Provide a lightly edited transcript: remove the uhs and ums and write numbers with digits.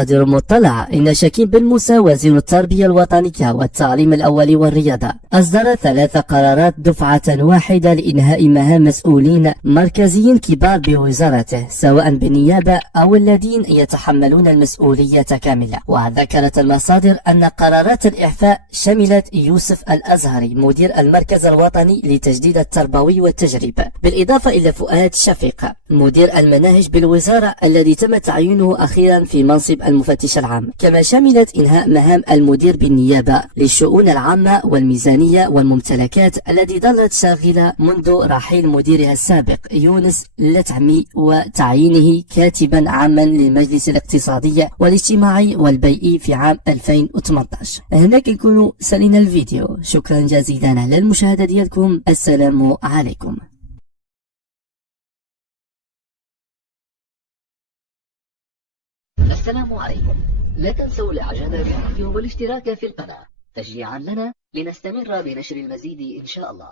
مصادر مطلع إن شكيب بن موسى وزير التربية الوطنية والتعليم الأول والرياضة أصدر 3 قرارات دفعة واحدة لإنهاء مهام مسؤولين مركزيين كبار بوزارته سواء بالنيابة أو الذين يتحملون المسؤولية كاملة. وذكرت المصادر أن قرارات الإعفاء شملت يوسف الأزهري مدير المركز الوطني لتجديد التربوي والتجريب، بالإضافة إلى فؤاد شفيق مدير المناهج بالوزارة الذي تم تعيينه أخيرا في منصب المفتش العام، كما شملت إنهاء مهام المدير بالنيابة للشؤون العامة والميزانية والممتلكات التي ظلت شاغلة منذ رحيل مديرها السابق يونس لتعمي وتعيينه كاتبا عاما للمجلس الاقتصادي والاجتماعي والبيئي في عام 2018. هنا كنكونوا سالينا الفيديو. شكرا جزيلا على المشاهدة ديالكم. السلام عليكم. السلام عليكم. لا تنسوا الاعجاب بالفيديو والاشتراك في القناة تشجيعا لنا لنستمر بنشر المزيد إن شاء الله.